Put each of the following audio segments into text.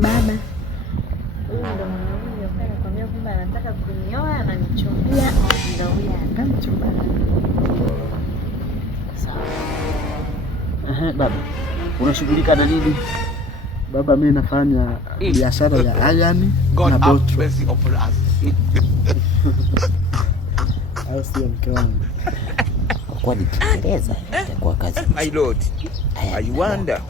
Baba, huyu ndo mwanaume anakwambia kwamba anataka kunioa na nichumbia, ndio huyu hapa mchumba. Sawa. Baba, unashughulika na nini? Baba, mimi nafanya biashara ya iron na botro. Au sio mke wangu? Kwa ni Kiingereza itakuwa kazi. My lord, I wonder.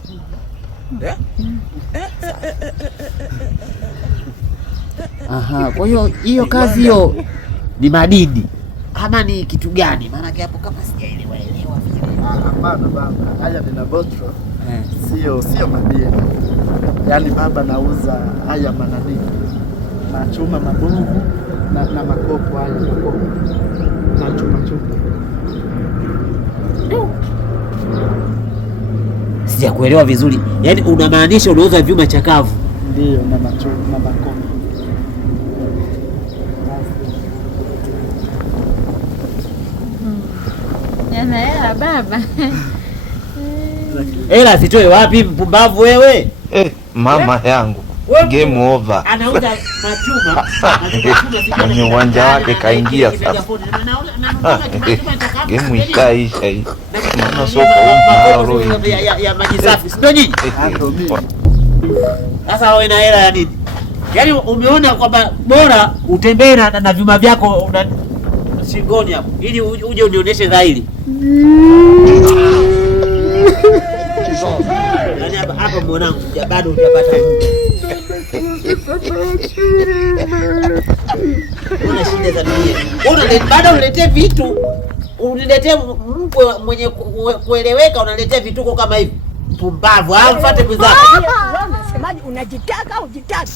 Aha, kwa hiyo kazi hiyo ni madini ama ni kitu gani? Maana hapo kama sijaelewa vile. Hapana baba, iron na botro sio madini. Yaani baba nauza haya manani, machuma mabovu na makopo haya makopo na chuma. Sijakuelewa vizuri. Yaani unamaanisha unauza vyuma chakavu? Ndio, na machuma na makopo. Yana hela baba. Hela zitoe wapi mpumbavu wewe? Mama yangu. Game over. Anauza machuma. Mwenye uwanja wake kaingia sasa. Game ikaisha hii. Maana soko ya maji safi. Sio nyinyi? Sasa wewe na hela ya nini? Yaani umeona kwamba bora utembee na vyuma vyako shingoni hapo ili uje unionyeshe dhahiri. Yaani hapa mwanangu bado hujapata. Una shida za dunia. Bado uniletee vitu. Uniletee mkwe mwenye kueleweka, unaletea vituko kama hivi. Pumbavu, mfuate mwenzako. Unasemaje, unajitaka au jitaki?